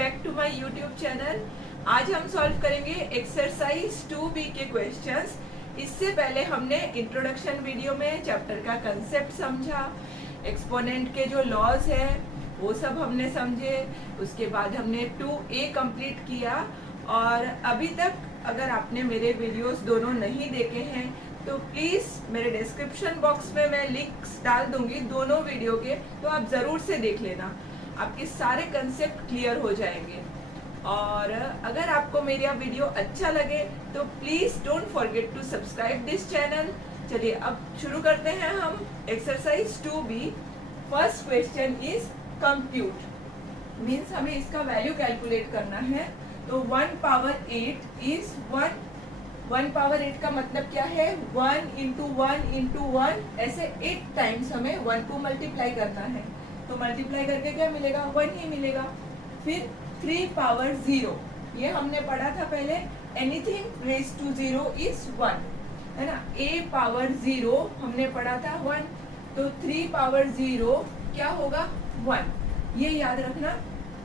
Back to my YouTube channel. आज हम solve करेंगे एक्सरसाइज 2B के क्वेश्चंस। इससे पहले हमने इंट्रोडक्शन वीडियो में चैप्टर का कंसेप्ट समझा, एक्सपोनेंट के जो लॉज है वो सब हमने समझे। उसके बाद हमने 2A कंप्लीट किया। और अभी तक अगर आपने मेरे वीडियोस दोनों नहीं देखे हैं तो प्लीज़ मेरे डिस्क्रिप्शन बॉक्स में मैं लिंक्स डाल दूंगी दोनों वीडियो के, तो आप ज़रूर से देख लेना, आपके सारे कंसेप्ट क्लियर हो जाएंगे। और अगर आपको मेरा वीडियो अच्छा लगे तो please don't forget to subscribe this channel. चलिए अब शुरू करते हैं हम exercise 2B। First question is compute, means हमें इसका वैल्यू कैलकुलेट करना है। तो 1 पावर 8 इज 1 पावर 8 का मतलब क्या है, 1 इंटू 1 इंटू 1, ऐसे 8 टाइम्स हमें 1 को मल्टीप्लाई करना है। तो मल्टीप्लाई करके क्या मिलेगा, 1 ही मिलेगा। फिर 3 पावर 0, ये हमने पढ़ा था पहले, एनीथिंग रेज टू 0 इज 1, है ना। a पावर 0 हमने पढ़ा था 1, तो 3 पावर 0 क्या होगा, 1, ये याद रखना,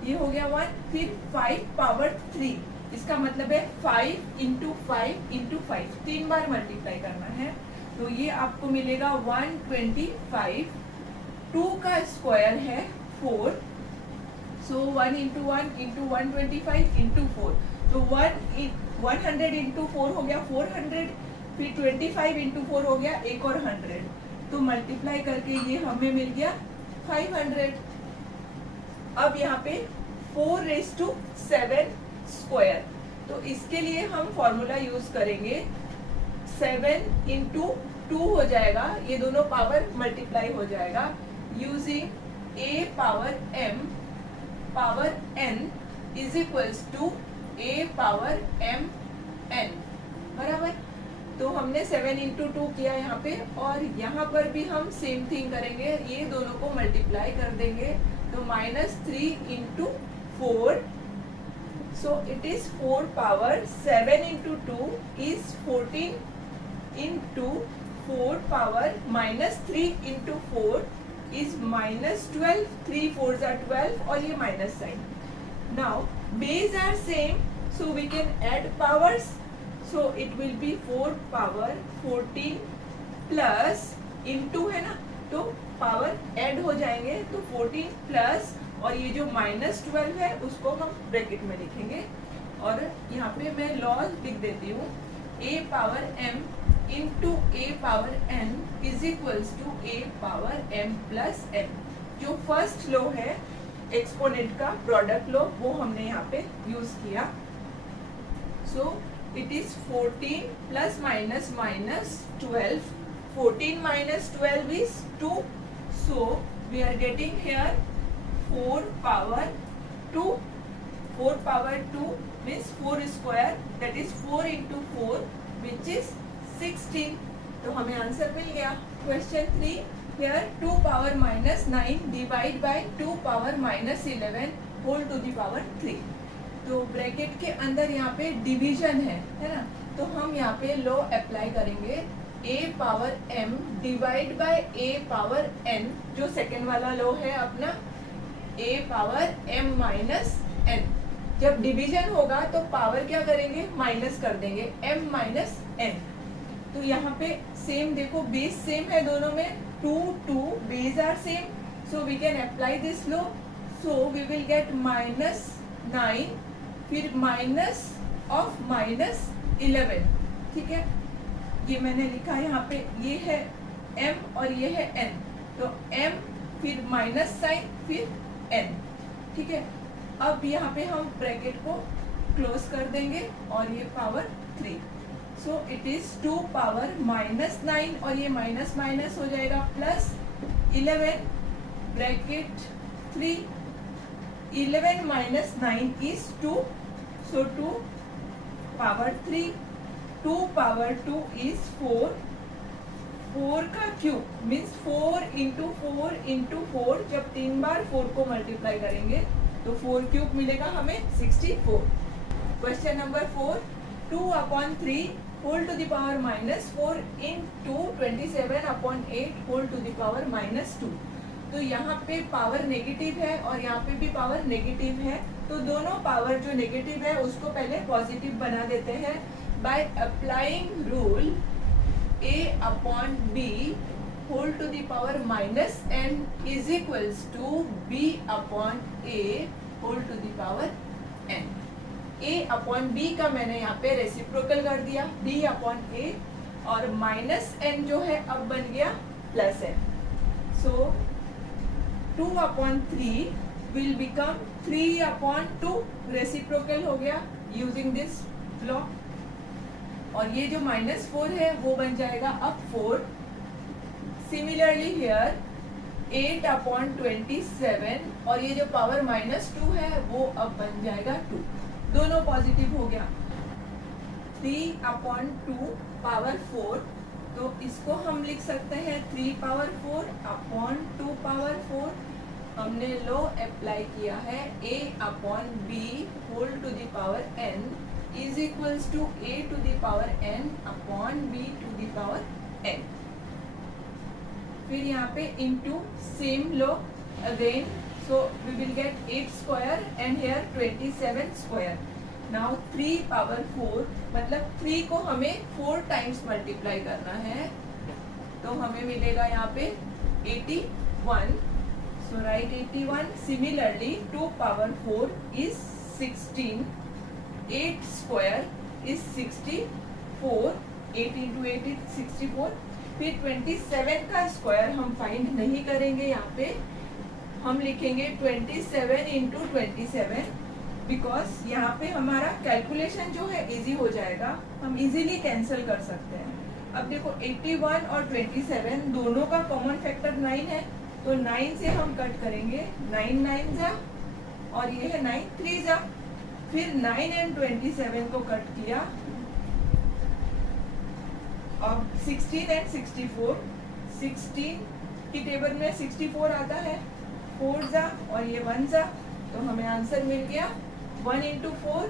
ये हो गया 1। फिर 5 पावर 3, इसका मतलब है 5 इंटू 5 इंटू 5, 3 बार मल्टीप्लाई करना है। तो ये आपको मिलेगा 125। 2 का स्क्वायर है 4, सो 1 इंटू 1 इंटू 125 इंटू 4, तो 100 इंटू 4 हो गया 400। फिर 25 इंटू 4 हो गया एक और 100, तो मल्टीप्लाई करके ये हमें मिल गया 500। अब यहाँ पे 4⁻7 स्क्वायर, तो इसके लिए हम फॉर्मूला यूज करेंगे। 7 इंटू 2 हो जाएगा, ये दोनों पावर मल्टीप्लाई हो जाएगा using a power m power n is equals to a power m n, बराबर। तो हमने 7 इंटू 2 किया यहाँ पे, और यहाँ पर भी हम सेम थिंग करेंगे, ये दोनों को मल्टीप्लाई कर देंगे। तो -3 into 4, so it is 4 power 7 into 2 is 14 into 4 power -3 into 4 is -12, 3 4s are 12, और ये minus sign. Now base are same, so we can add powers, so it will be 4 power 14 plus into, है ना, तो power add हो जाएंगे, तो 14 plus, और ये जो -12 है उसको हम ब्रैकेट में लिखेंगे। और यहाँ पे मैं लॉज लिख देती हूँ, a power m into a power n is equals to a power m plus n। जो फर्स्ट लॉ है एक्सपोनेंट का प्रोडक्ट लॉ, वो हमने यहाँ पे यूज किया। So it is 14 plus minus -12, 14 minus 12 is 2, so we are getting here 4 power 2. 4 power 2 means 4 square, that is 4 into 4 which is 16. तो हमें आंसर मिल गया। Question 3, here 2 power -9 divide by 2 power -11 whole to the power 3। तो bracket के अंदर यहाँ पे division है ना, तो हम यहाँ पे लॉ अप्लाई करेंगे, a power m divide by a power n, जो सेकेंड वाला लॉ है अपना, a power m minus n। जब डिवीजन होगा तो पावर क्या करेंगे, माइनस कर देंगे, m माइनस n। तो यहाँ पे सेम देखो, बेस सेम है दोनों में, 2 base are same, so we can apply this law. So we will get -9, फिर माइनस ऑफ -11, ठीक है। ये मैंने लिखा यहाँ पे, ये है m और ये है n, तो m फिर माइनस साइन फिर n, ठीक है। अब यहाँ पे हम ब्रैकेट को क्लोज कर देंगे और ये power 3, so it is 2 power -9, और ये माइनस माइनस हो जाएगा, plus 11 bracket 3, 11 minus 9 is 2, so 2 power 3, 2 power 2 is 4, 4 का क्यूब मीन्स 4 इंटू 4 इंटू 4, जब 3 बार 4 को मल्टीप्लाई करेंगे तो 4 क्यूब मिलेगा हमें 64। Question number 4, 2/3 whole to the power -4 into 27/8 whole to the power -2। तो यहाँ पे पावर नेगेटिव है और यहाँ पे भी पावर नेगेटिव है, तो दोनों पावर जो नेगेटिव है उसको पहले पॉजिटिव बना देते हैं by applying rule a upon b whole to the power minus n is equals to b upon a whole to the power n। a upon b का मैंने यहाँ पे रेसिप्रोकल कर दिया b अपॉन a, और माइनस n जो है अब बन गया plus n। So 2 upon 3 will become 3 upon 2, reciprocal हो गया यूजिंग दिस लॉ, और ये जो -4 है वो बन जाएगा अब 4। सिमिलरली हियर 8 अपॉन 27, और ये जो पावर -2 है वो अब बन जाएगा 2, दोनों पॉजिटिव हो गया। 3 अपॉन 2 पावर 4, तो इसको हम लिख सकते हैं 3 पावर 4 अपॉन 2 पावर 4। हमने लॉ अप्लाई किया है a upon b whole to the power n is equals to a to the power n upon b to the power n। फिर यहाँ पे into same law again, so we will get 8 square and here 27 square. Now 3 power 4 मतलब 3 को हमें 4 times multiply करना है, तो हमें मिलेगा यहाँ पे 81। So right 81। Similarly 2 power 4 is 16, 8 square is 64, 8 into 8 is 64। फिर 27 का स्क्वायर हम फाइंड नहीं करेंगे, यहाँ पे हम लिखेंगे 27 इंटू 27, बिकॉज यहाँ पे हमारा कैलकुलेशन जो है इजी हो जाएगा, हम इजीली कैंसिल कर सकते हैं। अब देखो 81 और 27 दोनों का कॉमन फैक्टर 9 है, तो 9 से हम कट करेंगे, 9 9 जा, और ये है 9 3 जा। फिर 9 एंड 27 को कट किया, अब 16 एंड 64, 16 की टेबल में 64 आता है, 4 जा और ये 1 जा, तो हमें आंसर मिल गया 1 इंटू 4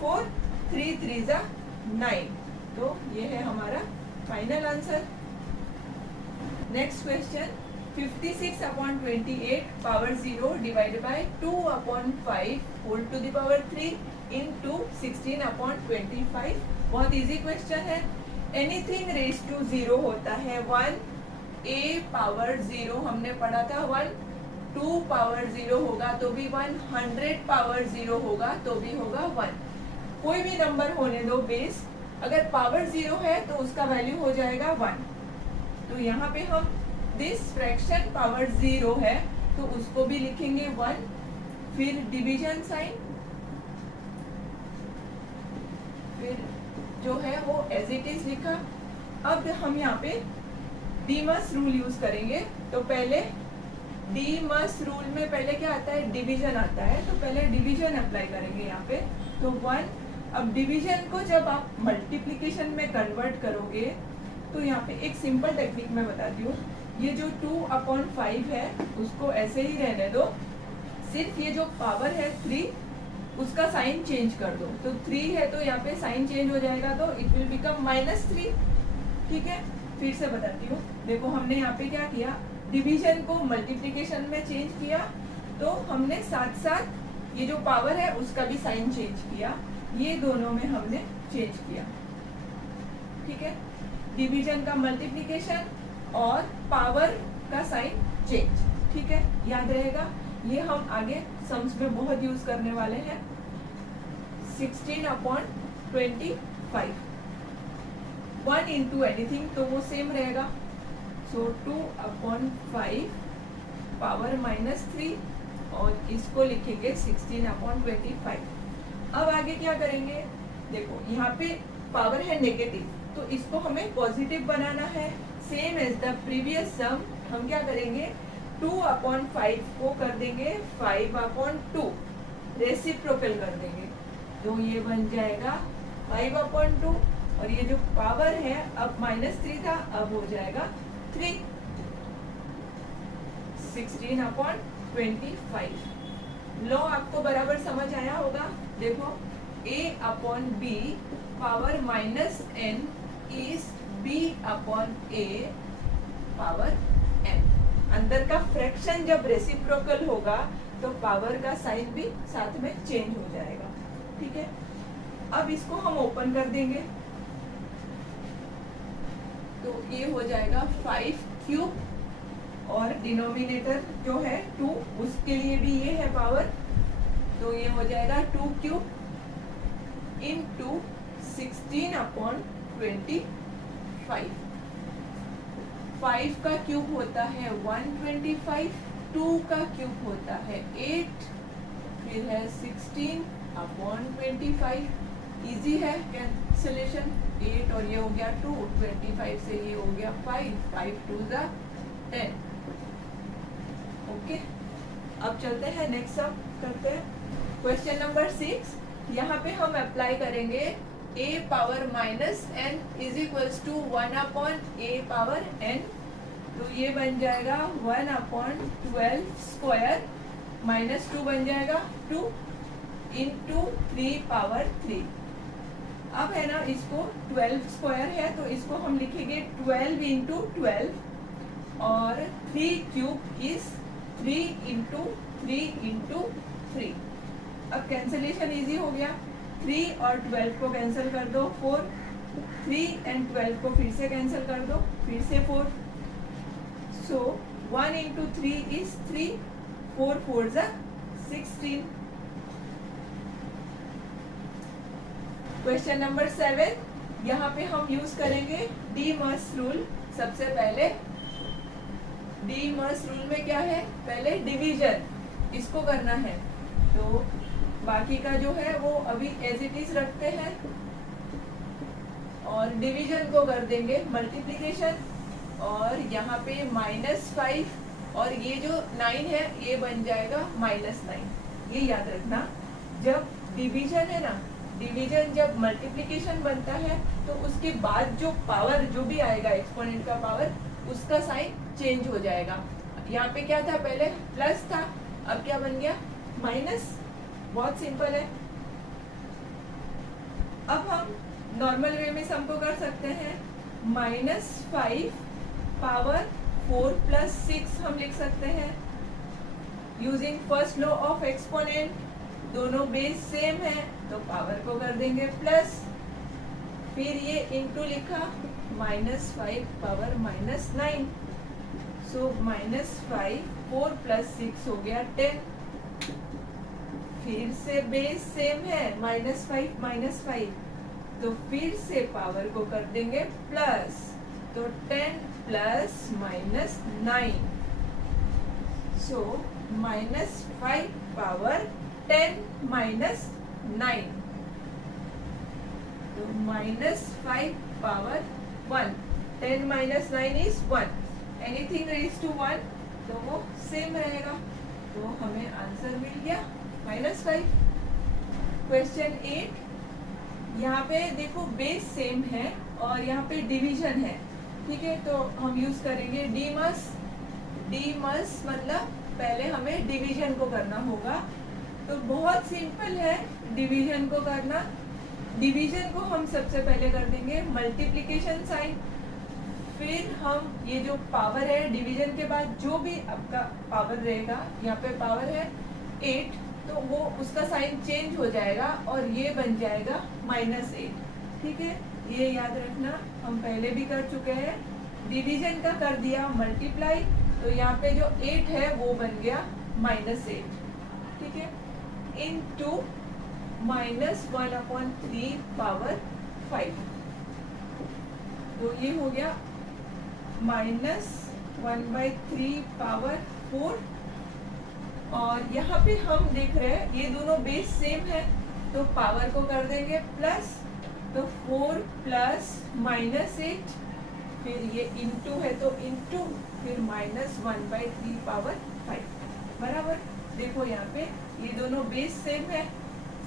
4, 3 3 जा 9, तो ये है हमारा final answer. Next question, 56 upon 28 power 0 divided by 2 upon 5 whole to the power 3 into 16 upon 25। बहुत इजी क्वेश्चन है। एनीथिंग रेज टू 0 होता है 1, a पावर 0 हमने पढ़ा था 1, 2 पावर 0 होगा तो भी 1, 100 पावर 0 होगा तो भी होगा 1। कोई भी नंबर होने दो बेस, अगर पावर 0 है तो उसका वैल्यू हो जाएगा 1। तो यहाँ पे हम दिस फ्रैक्शन पावर 0 है तो उसको भी लिखेंगे 1, फिर डिवीजन साइन, फिर जो है वो एज इट इज लिखा। अब हम यहाँ पे डीमस रूल यूज करेंगे, तो पहले डीमस रूल में पहले क्या आता है, डिवीजन आता है, तो पहले डिवीजन अप्लाई करेंगे यहाँ पे, तो 1। अब डिवीजन को जब आप मल्टीप्लिकेशन में कन्वर्ट करोगे तो यहाँ पे एक सिंपल टेक्निक मैं बताती हूँ। ये जो 2 अपॉन 5 है उसको ऐसे ही रहने दो, सिर्फ ये जो पावर है 3 उसका साइन चेंज कर दो, तो 3 है तो यहाँ पे साइन चेंज हो जाएगा, तो इट विल बिकम -3। ठीक है, फिर से बताती हूँ। देखो हमने यहाँ पे क्या किया, डिवीजन को मल्टीप्लिकेशन में चेंज किया, तो हमने साथ साथ ये जो पावर है उसका भी साइन चेंज किया, ये दोनों में हमने चेंज किया। ठीक है, डिवीजन का मल्टीप्लिकेशन और पावर का साइन चेंज। ठीक है, याद रहेगा, ये हम आगे सम्स में बहुत यूज करने वाले हैं। 16 अपॉन 25, 1 इंटू एनीथिंग तो वो सेम रहेगा, सो 2 अपॉन 5 पावर -3, और इसको लिखेंगे 16 अपॉन 25। अब आगे क्या करेंगे, देखो यहाँ पे पावर है नेगेटिव, तो इसको हमें पॉजिटिव बनाना है। सेम एज द प्रीवियस सम, हम क्या करेंगे, 2 अपॉन 5 को कर देंगे 5 अपॉन 2, रेसिप्रोकल कर देंगे, तो ये बन जाएगा 5 अपॉन 2, और ये जो पावर है अब -3 था, अब हो जाएगा 3, 16 अपॉन 25। लॉ आपको बराबर समझ आया होगा। देखो a upon b power -n is b upon a power n। अंदर का फ्रैक्शन जब रेसिप्रोकल होगा तो पावर का साइन भी साथ में चेंज हो जाएगा, ठीक है। अब इसको हम ओपन कर देंगे तो ये हो जाएगा 5 क्यूब और डिनोमिनेटर जो है 2, उसके लिए भी ये है पावर, तो ये हो जाएगा 2 क्यूब इंटू 16/25। 5 का क्यूब होता है 125, 2 का क्यूब होता है 8, फिर है 16/25। इजी है कैंसिलेशन, 8 और ये हो गया 2, 25 से ये हो गया 5, 5 2 ज़ा 10। ओके, अब चलते हैं नेक्स्ट सम करते हैं। क्वेश्चन नंबर 6, यहाँ पे हम अप्लाई करेंगे a power minus n is equals to 1/a power n, तो ये बन जाएगा 1/12 स्क्वायर माइनस 2 बन जाएगा 2 इंटू 3 पावर 3। अब है ना, इसको 12 स्क्वायर है तो इसको हम लिखेंगे 12 इंटू 12 और 3 क्यूब इज 3 इंटू 3 इंटू 3। अब कैंसिलेशन इजी हो गया, 3 और 12 को कैंसिल कर दो 4, 3 एंड 12 को फिर से कैंसिल कर दो फिर से 4, सो 1 इंटू 3 इज 3, 4 4 ज़ा 16। क्वेश्चन नंबर 7, यहाँ पे हम यूज करेंगे डी मर्स रूल। सबसे पहले डी मर्स रूल में क्या है, पहले डिवीजन इसको करना है, तो बाकी का जो है वो अभी एज इट इज रखते हैं और डिवीजन को कर देंगे मल्टीप्लिकेशन, और यहाँ पे -5 और ये जो 9 है ये बन जाएगा -9। ये याद रखना, जब डिवीजन है ना, डिवीजन जब मल्टीप्लिकेशन बनता है तो उसके बाद जो पावर जो भी आएगा एक्सपोनेंट का पावर, उसका साइन चेंज हो जाएगा। यहाँ पे क्या था, पहले प्लस था, अब क्या बन गया माइनस। बहुत सिंपल है। अब हम नॉर्मल वे में सम को कर सकते हैं, -5 पावर 4 प्लस 6 हम लिख सकते हैं using first law of exponent. दोनों बेस सेम है तो पावर को कर देंगे प्लस, फिर ये इंटू लिखा -5 पावर -9, सो -5 4 प्लस 6 हो गया 10, फिर से बेस सेम है -5 तो फिर से पावर को कर देंगे प्लस, तो 10 प्लस -9, सो -5 पावर 10 -9, तो -5 power 1, 10 -9 is 1, anything raise to 1 तो वो सेम रहेगा, तो हमें आंसर मिल गया -5। क्वेश्चन 8, यहाँ पे देखो बेस सेम है और यहाँ पे डिवीजन है, ठीक है, तो हम यूज करेंगे डीमस। डीमस मतलब पहले हमें डिवीजन को करना होगा, तो बहुत सिंपल है डिवीजन को करना। डिवीजन को हम सबसे पहले कर देंगे मल्टीप्लिकेशन साइन, फिर हम ये जो पावर है डिवीजन के बाद जो भी आपका पावर रहेगा, यहाँ पे पावर है 8 तो वो उसका साइन चेंज हो जाएगा और ये बन जाएगा -8, ठीक है। ये याद रखना, हम पहले भी कर चुके हैं। डिवीजन का कर दिया मल्टीप्लाई, तो यहाँ पे जो 8 है वो बन गया -8, ठीक है, इनटू -1/3 पावर 5, तो ये हो गया -1/3 पावर 4, और यहाँ पे हम देख रहे हैं ये दोनों बेस सेम है तो पावर को कर देंगे प्लस, तो 4 प्लस -8, फिर ये इंटू है तो इंटू, फिर -1/3 पावर 5 बराबर। देखो यहाँ पे ये दोनों बेस सेम है,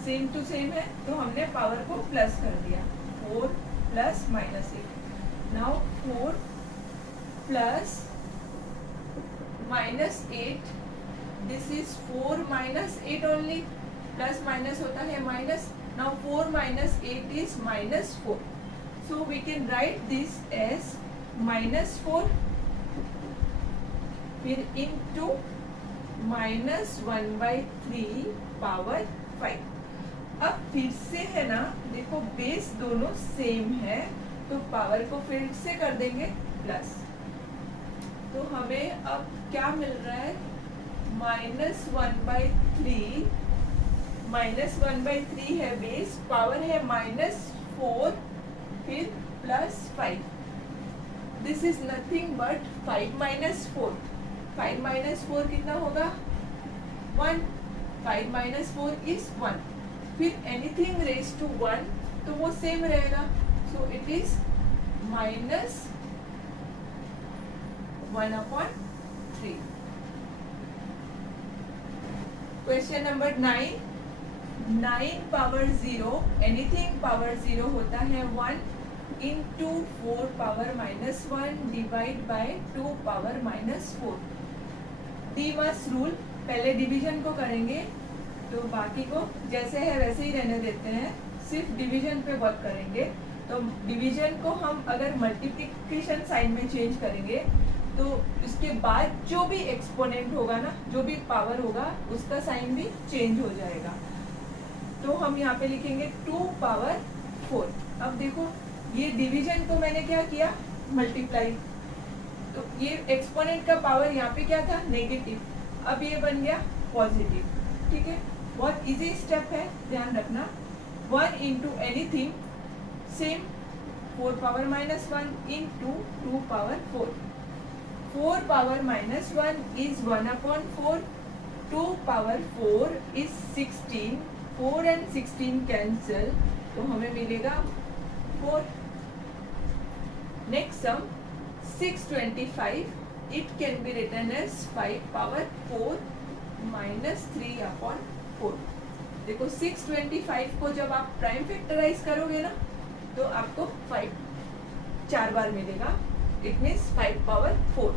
सेम टू सेम है, तो हमने पावर को प्लस कर दिया, 4 plus -8, now 4 plus -8, this is 4 -8 only, plus minus होता है minus, now 4 minus 8 is -4, so we can write this as -4, फिर इंटू -1/3 पावर 5। अब फिर से है ना, देखो बेस दोनों सेम है तो पावर को फिर से कर देंगे प्लस। तो हमें अब क्या मिल रहा है, -1/3 है बेस, पावर है -4 फिर +5। This is nothing but 5 - 4। 5 - 4 कितना होगा, 1। 5 - 4 इज 1। फिर एनीथिंग रेज टू 1 तो वो सेम रहेगा, so it is -1/3। Question number 9। 9 power 0, anything power 0 होता है 1 into 4 power -1 divide by 2 power -4। DMAS rule, पहले डिवीजन को करेंगे तो बाकी को जैसे है वैसे ही रहने देते हैं, सिर्फ डिवीजन पे वर्क करेंगे। तो डिवीजन को हम अगर मल्टीप्लिकेशन साइन में चेंज करेंगे तो उसके बाद जो भी एक्सपोनेंट होगा ना, जो भी पावर होगा उसका साइन भी चेंज हो जाएगा। तो हम यहाँ पे लिखेंगे 2 पावर 4। अब देखो ये डिवीजन को मैंने क्या किया, मल्टीप्लाई, तो ये एक्सपोनेंट का पावर यहाँ पे क्या था, नेगेटिव, अब ये बन गया पॉजिटिव। ठीक है, बहुत इजी स्टेप है, ध्यान रखना। 1 into anything same, 4 power -1 into 2 power 4। 4 power -1 is 1/4, 2 power 4 is 16। 4 and 16 cancel, तो हमें मिलेगा 4। Next sum 625, it can be written as 5 power 4 -3/4। देखो 625 को जब आप प्राइम फैक्टराइज करोगे ना तो आपको 5 4 बार मिलेगा, it means 5 power 4।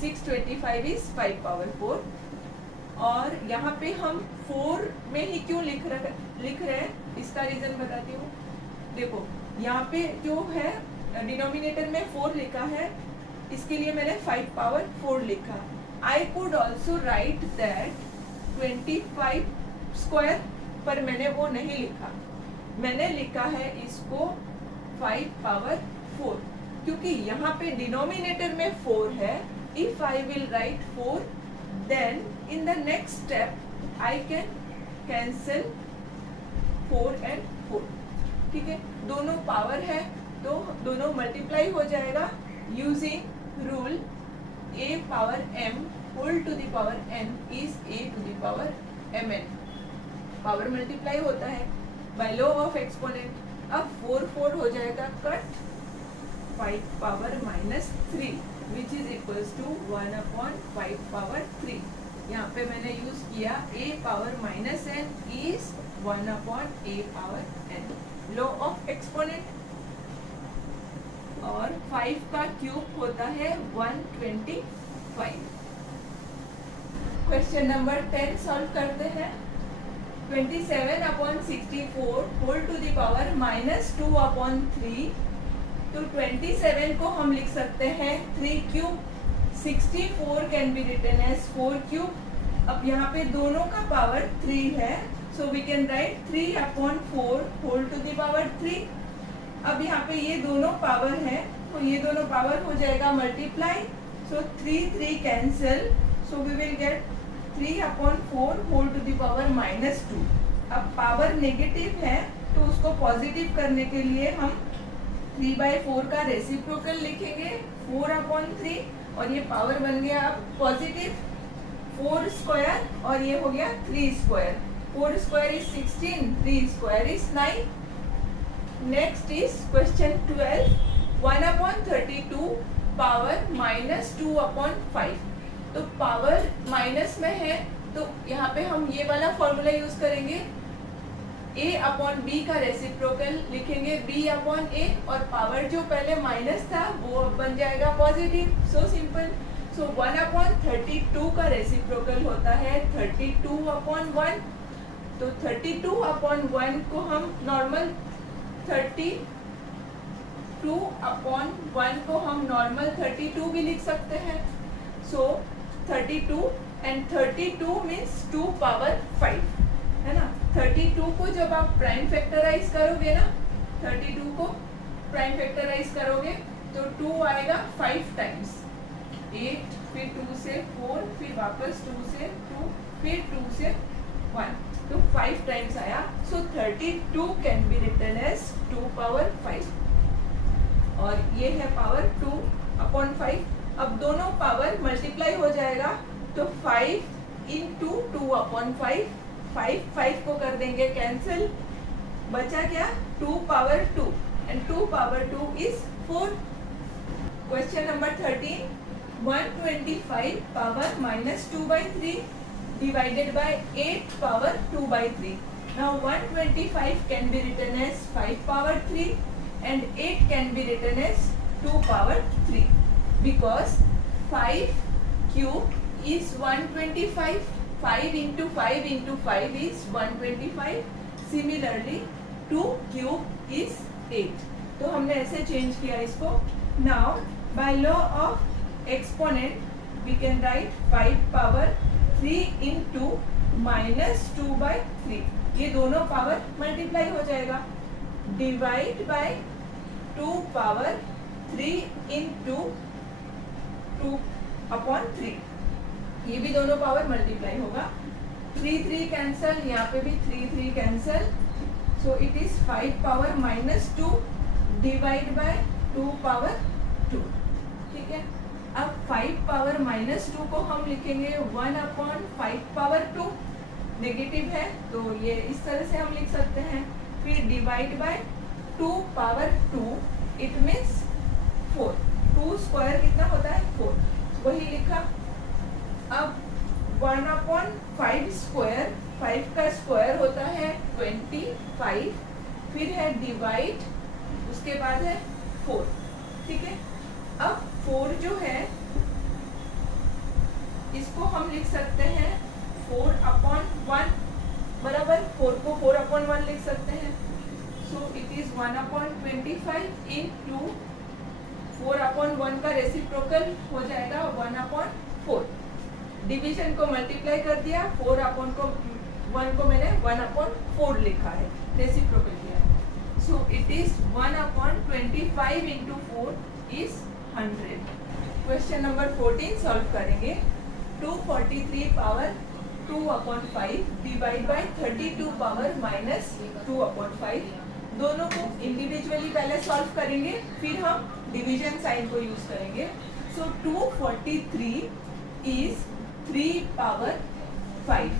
625 is 5 power 4। और यहाँ पे हम 4 में ही क्यों लिख रहे हैं, इसका रीजन बताती हूँ। देखो यहाँ पे जो है डिनोमिनेटर में 4 लिखा है, इसके लिए मैंने 5 पावर 4 लिखा। I could also right that 25 square, पर मैंने वो नहीं लिखा, मैंने लिखा है इसको 5 पावर 4, क्योंकि यहाँ पे डिनोमिनेटर में 4 है। If I will write 4 then in the next step I can cancel 4 and 4। ठीक है, दोनों पावर है तो दोनों मल्टीप्लाई हो जाएगा using rule a power m whole to the power n is a to the power mn। Power multiply होता है बाय लॉ ऑफ एक्सपोनेंट। अब 4 4 हो जाएगा cut, 5 power -3 which is equals to 1/5 power 3। यहाँ पे मैंने यूज किया a power -n is 1/a power n, law of exponent. और 5 का क्यूब होता है 125। क्वेश्चन नंबर 10 सॉल्व करते हैं। 27/64 होल टू द पावर -2/3। तो 27 को हम लिख सकते हैं 3 cube. 64 can be written as 4 cube. अब यहाँ पे दोनों का पावर 3 है, so we can write 3/4 whole to the power 3। अब यहाँ पे ये दोनों पावर है तो ये दोनों पावर हो जाएगा multiply, so 3 cancel, so we will get 3/4 whole to the power -2। अब पावर नेगेटिव है तो उसको पॉजिटिव करने के लिए हम 3/4 का रेसिप्रोकल लिखेंगे 4/3, और ये पावर बन गया अब पॉजिटिव 4 स्क्वायर, और ये हो गया 3 square. 4 square is 16, 3 square is 9। Next is question 12। 1/32 power -2/5। तो पावर माइनस में है तो यहाँ पे हम ये वाला फॉर्मूला यूज करेंगे, a/b का रेसिप्रोकल लिखेंगे b/a, और पावर जो पहले माइनस था वो अब बन जाएगा पॉजिटिव। So simple. सो 1/32 का रेसिप्रोकल होता है 32/1। तो 32/1 को हम नॉर्मल 32/1 को हम नॉर्मल 32 भी लिख सकते हैं। सो 32 एंड 32 मीन्स 2 पावर 5 है ना। 32 को जब आप प्राइम फैक्टराइज करोगे ना, 32 को प्राइम फैक्टराइज करोगे तो 2 आएगा 5 टाइम्स, 8 फिर 2 से 4 फिर वापस 2 से 2 फिर 2 से 1 तो 5 टाइम्स आया। So 32 can be written as 2 power 5 और ये है पावर 2 अपॉन 5। अब दोनों पावर मल्टीप्लाई हो जाएगा तो 5 इंटू 2 अपॉन 5, 5 को कर देंगे कैंसिल, बचा क्या 2 power 2 and 2 power 2 is 4। Question number 13, 125 power minus 2/3 divided by 8 power 2/3. Now 125 can be written as 5 power 3 and 8 can be written as 2 power 3 because 5 cube is 125. 5 into 5 into 5 is 125. Similarly 2 cube is 8. तो हमने ऐसे change किया इसको। Now by law of exponent we can write 5 power 3 into minus 2/3, ये दोनों power multiply हो जाएगा, divide by 2 power 3 into 2 upon 3, ये भी दोनों पावर मल्टीप्लाई होगा। 3 कैंसल, यहाँ पे भी 3 cancel, so it is 5 power minus 2 divide by 2 power 2। ठीक है, अब 5 पावर माइनस 2 को हम लिखेंगे 1 अपॉन 5 पावर 2, नेगेटिव है तो ये इस तरह से हम लिख सकते हैं। फिर divide by 2 power 2, it means 4, 2 square कितना होता है 4, वही लिखा। अब 1 अपॉन 5 स्क्वायर, 5 का स्क्वायर होता है 25, फिर है डिवाइड, उसके बाद है 4। ठीक है, अब 4 जो है इसको हम लिख सकते हैं 4 अपॉन 1 बराबर, 4 को 4 अपॉन 1 लिख सकते हैं। सो it is 1 upon 25 into 4 upon 1 का रेसिप्रोकल हो जाएगा 1 अपॉन 4। डिवीजन को मल्टीप्लाई कर दिया, 4 अपॉन को 1 को मैंने 1 अपॉन 4 लिखा है, रेसिप्रोकल किया है। सो it is 1 upon 25 into 4 is 100। Question number 14 solve करेंगे। 243 power 2 upon 5 divide by 32 power minus 2 upon 5, दोनों को इंडिविजुअली पहले सॉल्व करेंगे, फिर हम डिवीजन साइन को यूज करेंगे। सो 243 इज 3 पावर 5,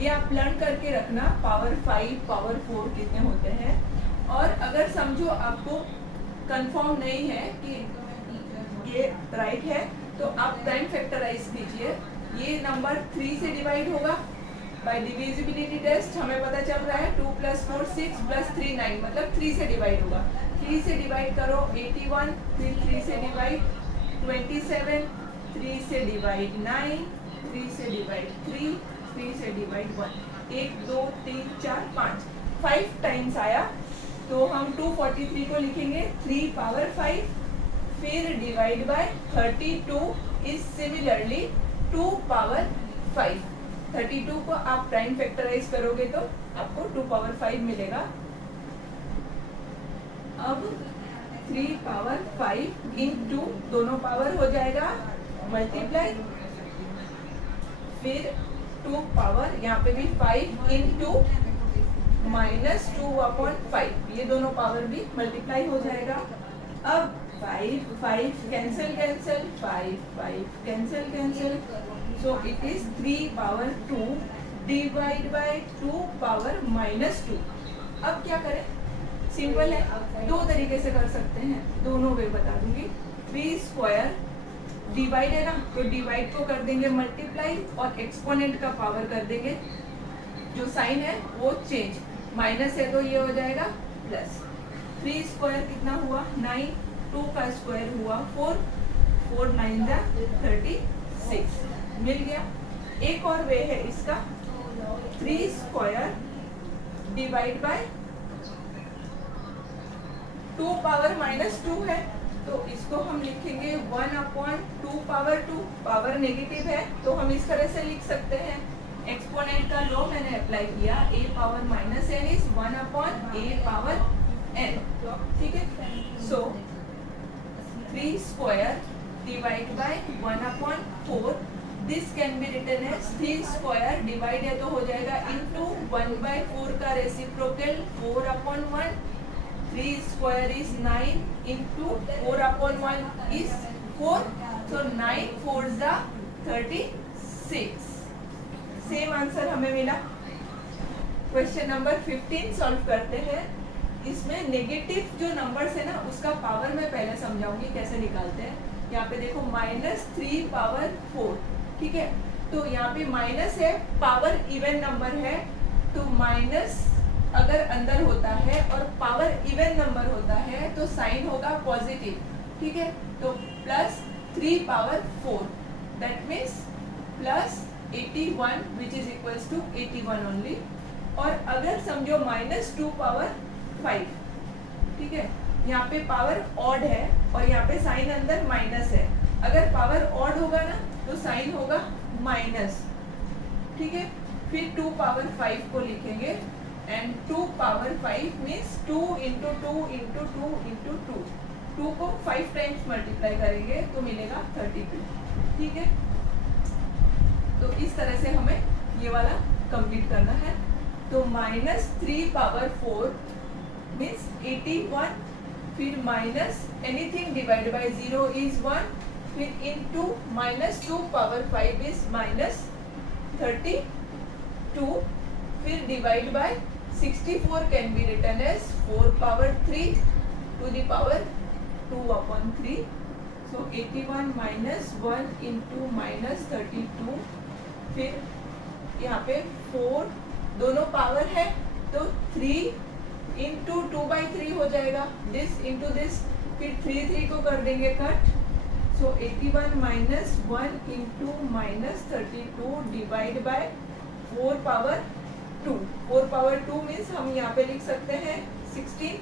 ये आप लर्न करके रखना, पावर 5 पावर 4 कितने होते हैं। और अगर समझो आपको कंफर्म नहीं है कि ये राइट है तो आप प्राइम फैक्टराइज कीजिए, ये नंबर 3 से डिवाइड होगा। बाय डिविजिबिलिटी टेस्ट हमें पता चल रहा है 2 + 4 6 + 3 9, मतलब 3 से डिवाइड होगा। 3 से डिवाइड करो 81, फिर 3 से डिवाइड 27, 3 से डिवाइड 9, 3 से डिवाइड 3, 3 से डिवाइड 1, 1 2 3 4 5 टाइम्स आया। तो हम 243 को लिखेंगे 3 पावर 5, फिर divide bye 32 is similarly 2 power 5। 32 को आप प्राइम फैक्टराइज करोगे तो आपको 2 पावर 5 मिलेगा। अब 3 पावर 5 इंटू दोनों पावर हो जाएगा मल्टीप्लाई, फिर 2 पावर यहाँ पे भी 5 इंटू माइनस 2 अपॉन 5, ये दोनों पावर भी मल्टीप्लाई हो जाएगा। अब 5 5 cancel cancel, 5 5 cancel cancel, so it is 3 power 2 divide by 2 power minus 2। अब क्या करें, सिंपल है, दो तरीके से कर सकते हैं, दोनों वे बता दूंगी। 3 स्क्वायर डिवाइड है ना, तो डिवाइड को कर देंगे मल्टीप्लाई और एक्सपोनेंट का पावर कर देंगे, जो साइन है वो चेंज, माइनस है तो ये हो जाएगा प्लस। 3 स्क्वायर कितना हुआ 9, 2 का स्क्वायर हुआ 4, 4 9 जा 36, मिल गया। एक और वे है इसका, 3 square divide by 2 power minus 2 है, तो इसको हम लिखेंगे 1/2 पावर 2, पावर नेगेटिव है तो हम इस तरह से लिख सकते हैं। एक्सपोनेंट का लॉ मैंने अप्लाई किया, a power minus n is 1/a power n, ठीक है। So 3 square divide by 1/4, this can be written as 3 square divide है तो हो जाएगा इनटू 1/4 का reciprocal 4/1, 3 square is 9 into 4/1 is 4, so 9 4s are 36। Same answer हमें मिला। क्वेश्चन नंबर 15 सॉल्व करते हैं। इसमें नेगेटिव जो नंबर्स है ना उसका पावर मैं पहले समझाऊंगी कैसे निकालते हैं। यहाँ पे देखो -3 पावर 4, ठीक है। तो यहाँ पे माइनस है, पावर इवन नंबर है, तो माइनस अगर अंदर होता है और पावर इवन नंबर होता है तो साइन होगा पॉजिटिव, ठीक है। तो +3 power 4 that means +81 which is equals to 81 only. और अगर समझो -2 पावर 5, ठीक है, यहाँ पे पावर ऑड है और यहाँ पे साइन अंदर माइनस है। अगर पावर ऑड होगा ना तो साइन होगा माइनस, ठीक है। फिर 2 पावर 5 को लिखेंगे and 2 power 5 means 2 into 2 into 2 into 2, 2 को 5 टाइम्स मल्टीप्लाई करेंगे तो मिलेगा 32, ठीक है। तो इस तरह से हमें ये वाला कंप्लीट करना है। तो -3 पावर 4 मीन्स 81, फिर minus anything divide by 0 is 1, फिर इनटू -2 पावर 5 इज -32, फिर divide by 64 can be written as 4 power 3 to the power 2/3, so 81 -1 into -32, फिर यहाँ पे 4 दोनों पावर है तो 3 इंटू 2/3 हो जाएगा, दिस इंटू दिस, फिर 3 को कर देंगे कट, सो 81 -1 into -32 divide bye 4 power 2, 4 power 2 means हम यहाँ पे लिख सकते हैं 16।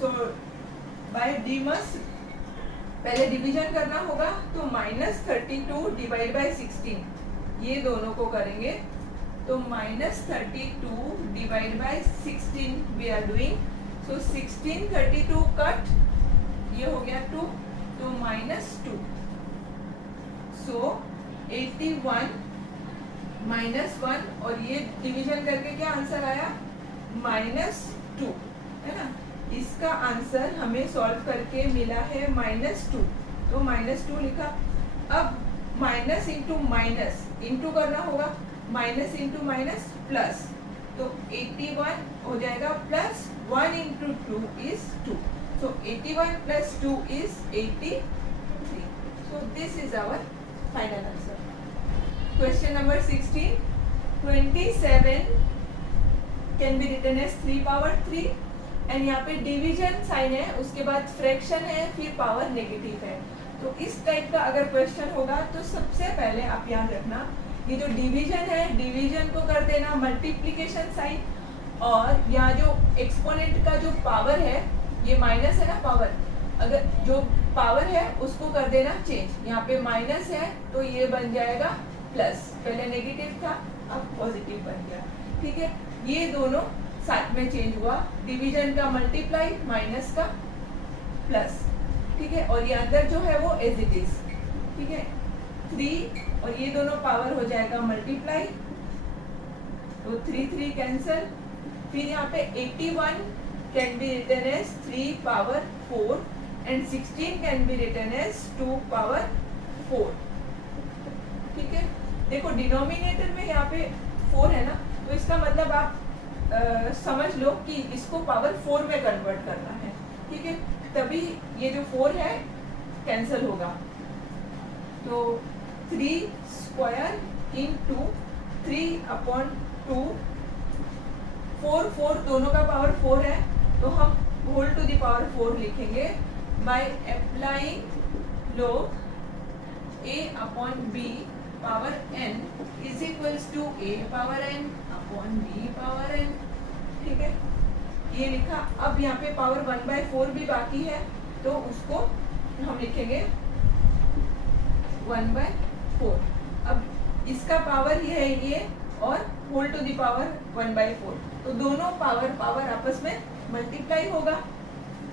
सो बाय डी मस्ट पहले डिवीजन करना होगा तो -32 डिवाइड बाय 16, ये दोनों को करेंगे तो -32 divide by 16 we are doing, so 16 32 cut, ये हो गया 2, तो -2, सो 81 -1 और ये डिवीजन करके क्या आंसर आया -2, है ना। इसका आंसर हमें सॉल्व करके मिला है -2, तो -2 लिखा। अब माइनस इंटू माइनस इंटू करना होगा, माइनस इंटू माइनस प्लस, तो 81 हो जाएगा +1 into 2 is 2, so 81 + 2 is 83, so this is our final answer. Question number 16, 27 can be written as 3 power 3 and यहाँ पे डिवीजन साइन है, उसके बाद फ्रैक्शन है, फिर पावर नेगेटिव है। तो इस टाइप का अगर क्वेश्चन होगा तो सबसे पहले आप याद रखना ये जो डिवीजन है, डिवीजन को कर देना मल्टीप्लिकेशन साइन, और यहाँ जो एक्सपोनेंट का जो पावर है, ये माइनस है ना पावर, अगर जो पावर है उसको कर देना चेंज, यहाँ पे माइनस है तो ये बन जाएगा प्लस, पहले नेगेटिव था अब पॉजिटिव बन गया, ठीक है। ये दोनों साथ में चेंज हुआ, डिवीजन का मल्टीप्लाई, माइनस का प्लस, ठीक है। और ये अंदर जो है वो एज इट इज, ठीक है। 3 और ये दोनों पावर हो जाएगा मल्टीप्लाई, तो 3 कैंसल, फिर यहाँ पे 81 can be written as 3 power 4 and 16 can be written as 2 power 4, ठीक है। देखो डिनोमिनेटर में यहाँ पे 4 है ना, तो इसका मतलब आप समझ लो कि इसको पावर 4 में कन्वर्ट करना है, ठीक है, तभी ये जो 4 है कैंसिल होगा। तो 3 स्क्वायर इंटू 3/2, 4 दोनों का पावर 4 है तो हम होल टू द पावर 4 लिखेंगे by applying log a/b power n is equals to a power n upon b power n, ठीक है, ये लिखा। अब यहाँ पे पावर 1/4 भी बाकी है तो उसको हम लिखेंगे 1/4। अब इसका पावर ये है ये, और होल टू द पावर 1/4, तो दोनों पावर आपस में मल्टीप्लाई होगा।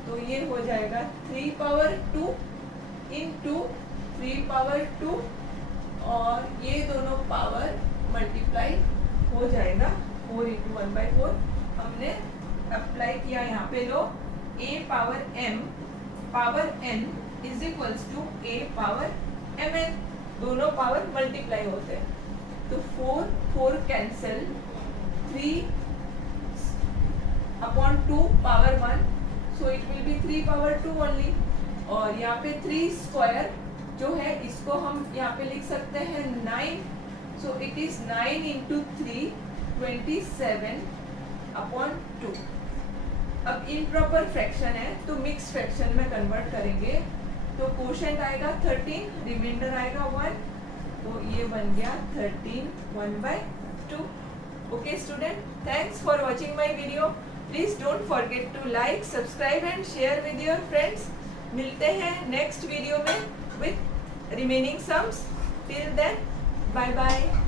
तो ये हो जाएगा 3/2 इंटू 3/2, और ये दोनों पावर मल्टीप्लाई हो जाएगा 4 इंटू 1/4। हमने अप्लाई किया यहाँ पे, लो a power m power n is equals to a power mn, दोनों पावर मल्टीप्लाई होते हैं। तो 4 cancel, 3/2 power 1, so it will be 3/2 only. और यहाँ पे 3 स्क्वायर जो है इसको हम यहाँ पे लिख सकते हैं 9, सो इट इज 9 इंटू 3 27/2। अब इम्प्रॉपर फ्रैक्शन है तो मिक्स फ्रैक्शन में कन्वर्ट करेंगे, तो कोशेंट आएगा 13, रिमाइंडर आएगा 1, तो ये बन गया 13 1/2। Okay student, thanks for watching my video. Please don't forget to like, subscribe and share with your friends. मिलते हैं नेक्स्ट वीडियो में with remaining sums. Till then, bye bye.